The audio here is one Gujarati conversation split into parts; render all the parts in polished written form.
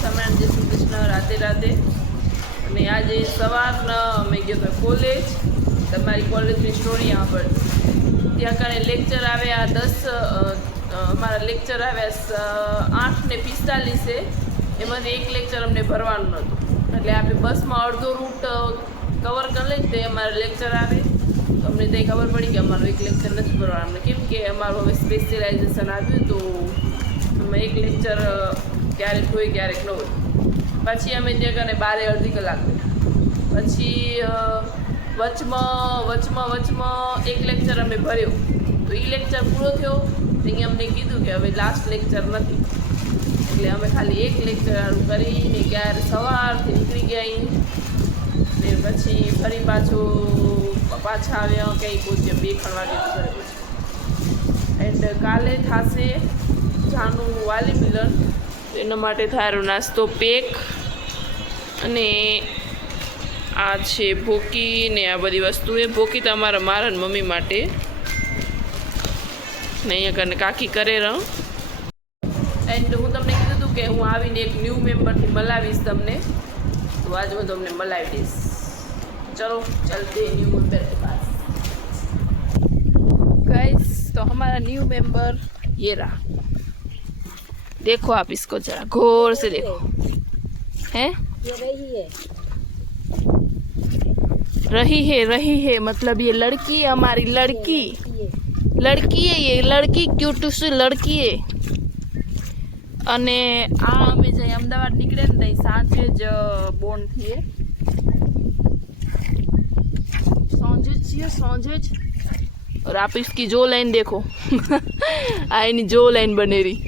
સમાન જય શ્રી કૃષ્ણ, રાધે રાધે. અને આજે સવારના મેં ગયો તો કોલેજ, તમારી કોલેજની સ્ટોરી આગળ. ત્યાં કારણે લેક્ચર આવ્યા 10, અમારા લેક્ચર આવ્યા 8:45. એમાંથી એક લેક્ચર અમને ભરવાનું નહોતું, એટલે આપણે બસમાં અડધો રૂટ કવર કરી લઈએ તો અમારા લેક્ચર આવે. અમને ત્યાં ખબર પડી કે અમારો એક લેક્ચર નથી ભરવાનું, કેમ કે અમારું હવે સ્પેશિયલાઇઝેશન આવ્યું તો અમે એક લેક્ચર ક્યારેક હોય ક્યારેક ન હોય. પછી અમે ત્યાં કને 12 અડધી કલાક, પછી વચમાં એક લેક્ચર અમે ભર્યો. તો એ લેક્ચર પૂરો થયો ત્યાં અમને કીધું કે હવે લાસ્ટ લેક્ચર નથી, એટલે અમે ખાલી એક લેક્ચર કરીને ક્યારે સવારથી નીકળી ગયા. ને પછી ફરી પાછા આવ્યા, કંઈ પહોંચ્યા 2 વાગે ઘરે પહોંચ્યા. એન્ડ કાલે થશે જાનું વાલી મિલન, એના માટે થારો નાસ્તો પેક. અને આ છે ભોકી ને આ બધી વસ્તુ. એ ભોકી તો મારા મમ્મી માટે ને અહીંયા કરીને કાકી કરે રહું. એન્ડ હું તમને કીધું હતું કે હું આવીને એક ન્યૂ મેમ્બરથી મલાવીશ તમને, તો આજે હું તમને મલાવી દઈશ. चलो चलते न्यू मेंबर के पास. गाइस तो हमारा न्यू मेंबर ये रहा, देखो आप इसको जरा गौर से देखो. हैं ये रही है मतलब ये लड़की है, हमारी लड़की है. ये लड़की क्यूट सी लड़की है. અને આ અમે જે અમદાવાદ નીકળે ને ત્યાં સાંજે જ બોર્ન થઈએ. सांझे और आप इसकी जो लाइन देखो आईनी जो लाइन बने रही.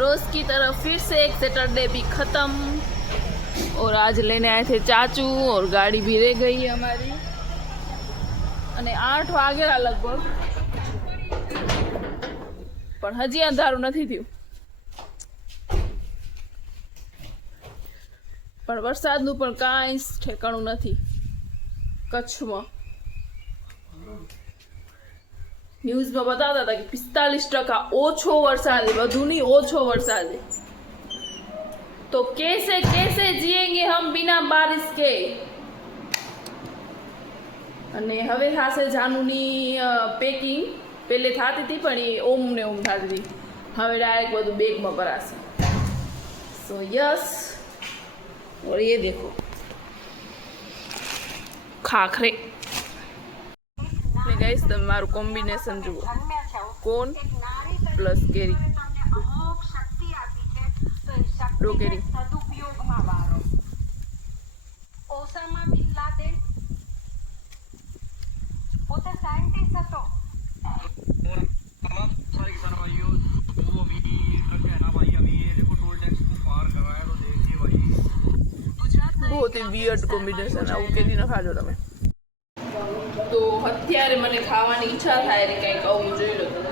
रोज की तरह फिर से एक सैटरडे भी ख़त्म. और आज लेने आए थे चाचू और गाड़ी भी रह गई है हमारी. અને 8 વાગ્યા લગભગ, પણ હજી અંધારું નથી થયું. પણ વરસાદનું પણ કાંઈ ઠેકાણું નથી કચ્છમાં. न्यूज़ में बताता था कि 45% ओछो वरसाद है, વધુ नहीं ओछो वरसाद है. तो कैसे जिएंगे हम बिना बारिश के. અને હવે થાશે જાનુની પેકિંગ. પહેલે થતી હતી પણ એ ઓમ થતી હતી, હવે ડાયરેક્ટ બધું બેગમાં ભરાશે. સો યસ. और ये देखो ખાખરે. गाइस તમે મારું કોમ્બિનેશન જુઓ, કોન પ્લસ કેરી, ડો કેરી. ઓસામા બિન લાદેન પોતે સાયન્ટિસ્ટ હતો. सारे किसान भाइयों वो अभी करके है ना भाई, अभी ये देखो टोल टैक्स को पार कर रहा है, तो देखिए भाई बहुत ही वियर्ड કોમ્બિનેશન. આવું કેરી ન ખાજો તમે. તો અત્યારે મને ખાવાની ઈચ્છા થાય ને કંઈક આવું જોઈ લો તમે.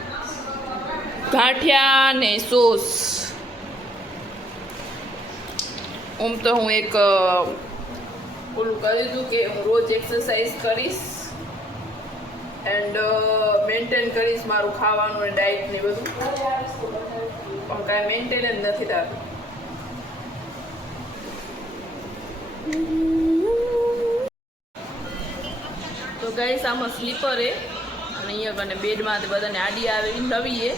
ગાંઠિયા ને સોસ. આમ તો હું એક ઓલું કરી દીધું કે હું રોજ એક્સરસાઇઝ કરીશ એન્ડ મેન્ટેન કરીશ મારું ખાવાનું અને ડાયટ ને બધું, પણ કાંઈ મેન્ટેન જ નથી થતું. તો ગાઈસ આમાં સ્લીપર એ અને અહીંયા કને બેડમાં બધાને આડી આવે નવી એ.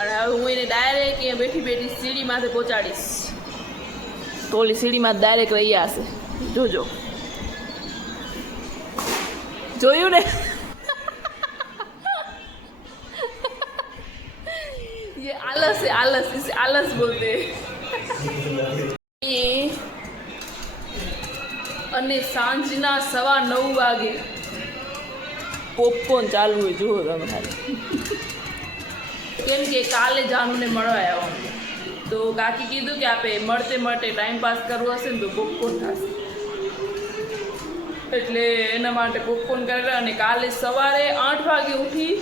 અને હવે હું એને ડાયરેક્ટ અહીંયા બેઠી સીડીમાંથી પહોંચાડીશ. તો ઓલી સીડીમાં ડાયરેક્ટ રહ્યા હશે, જોજો. જોયું ને ये आलस है, आलस. इसे आलस बोलते हैं. અને સાંજના 9:15 વાગે પોપકોર્ન ચાલુ હોય, જુઓ તમે ખાલી. કેમ કે કાલે જાનુને મળવા આવ્યા. તો કાકી કીધું કે આપણે મળતે ટાઈમ પાસ કરવો હશે ને તો પોપકોર્ન થશે, એટલે એના માટે પોપકોર્ન કરેલા. અને કાલે સવારે 8 વાગે ઉઠી,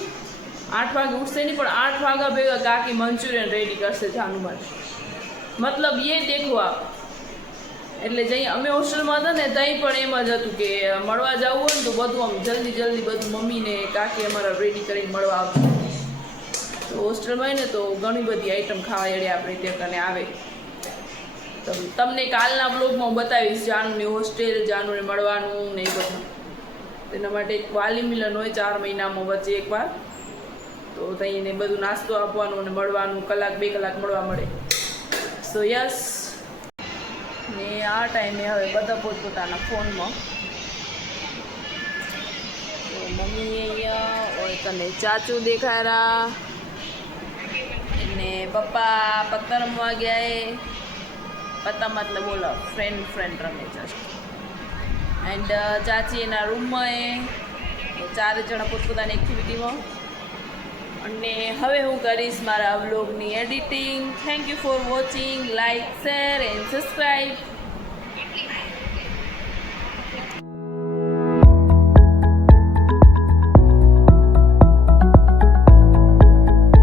8 વાગે ઉઠશે નહીં પણ 8 વાગ્યા ભેગા કાકી મંચુરિયન રેડી કરશે જાનુ માટે. મતલબ એ દેખો આપ, એટલે જઈ અમે હોસ્ટેલમાં હતા ને ત્યાં પણ એમ જ હતું કે મળવા જવું હોય ને તો બધું આમ જલ્દી બધું મમ્મીને કાકી અમારા રેડી કરીને મળવા આવતું. તો હોસ્ટેલમાં હોય ને તો ઘણી બધી આઈટમ ખાવા એડે આપણે ત્યાં કને આવે. તો તમને કાલના બ્લોગમાં હું બતાવીશ જાનુની હોસ્ટેલ, જાનુને મળવાનું ને એ બધું. તેના માટે એક વાલી મિલન હોય 4 મહિનામાં વચ્ચે એકવાર, તો ત્યાં એને બધું નાસ્તો આપવાનું અને મળવાનું, 1-2 કલાક મળવા મળે. સો યસ. ને આ ટાઈમે હવે બધા પોતપોતાના ફોનમાં. તો મમ્મી અહીંયા હોય કને ચાચુ દેખાયા ને પપ્પા પત્તા રમવા ગયા એ. પત્તા મતલબ બોલો ફ્રેન્ડ રમે છે. એન્ડ ચાચી એના રૂમમાં એ 4 જણા પોતપોતાની એક્ટિવિટીમાં. અને હવે હું કરીશ મારા વ્લોગની editing. Thank you for watching. Like, share and subscribe.